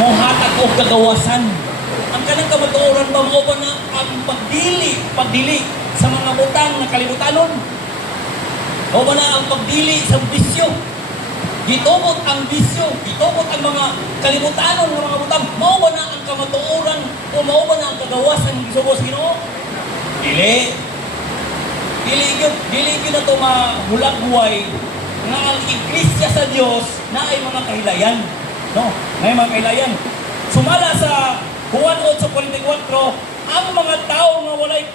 mohatag o kagawasan. Ang kanang kamatuoran ba mo ba na ang pagdili sa mga butang na kalibutanon? O ba na ang pagdili sa bisyo? Gitubot ang bisyo, gitubot ang mga kalibutanon ng mga butang. Mao ba na ang kamatuoran o mao ba na ang kagawasan ng Ginoo sa Ginoo? Dili. Dili gyud na to mahulagway nga ang iglesia sa Dios na ay mga kahilayan. No, may mga kahilayan. Sumala sa Juan 8:44, ang mga tao nga walay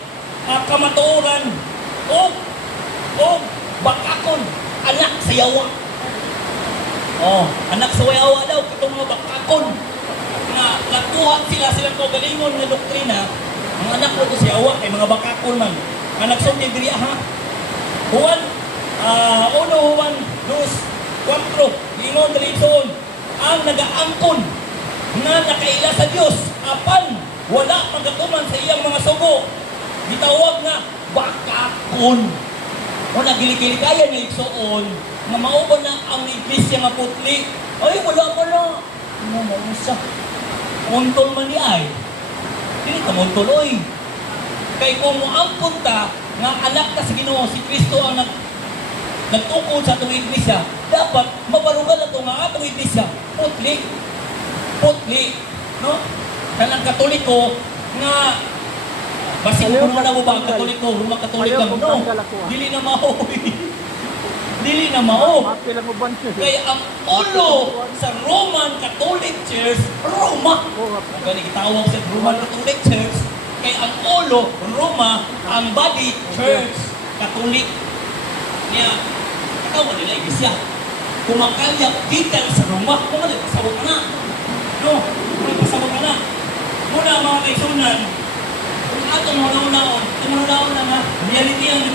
kamatuoran o bakakon, anak sa yawa. Oh, anak sa yawa daw itong mga bakakon na nakuha silang kaugalingon nga doktrina. Ang anak ko sa yawa ay mga bakakon man. Anak sa diri ha. Juan 1:2-4 lingon daliton ang nagaangkon na nakaila sa Dios apan wala magatuman sa iyang mga sugo gitawag nga bakakon. O nagili-gilikaya ni igsoon nga mao ba na ang iglesia nga putli ay wala pa na ano mausa untol man ni ay dili ka untol oy kay kung moangkon ta nga anak ta sa Ginoo si Kristo ang nagtukod sa atong iglesia dapat mabarugan na ito nga atong iglesia putli no kanang Katoliko nga basig mo na mo ba ang Katoliko Roma Katoliko no dili na mao dili na mao kaya ang ulo sa Roman Catholic Church Roma kaya gitawag sa Roman Catholic Church kaya ang ulo Roma ang body Church Catholic niya katawan nila iglesia kumakalyak gikan sa Roma kung ano pasabot ka na no kung pasabot ka na muna mga kaisunan kung atong manunaon na nga reality ang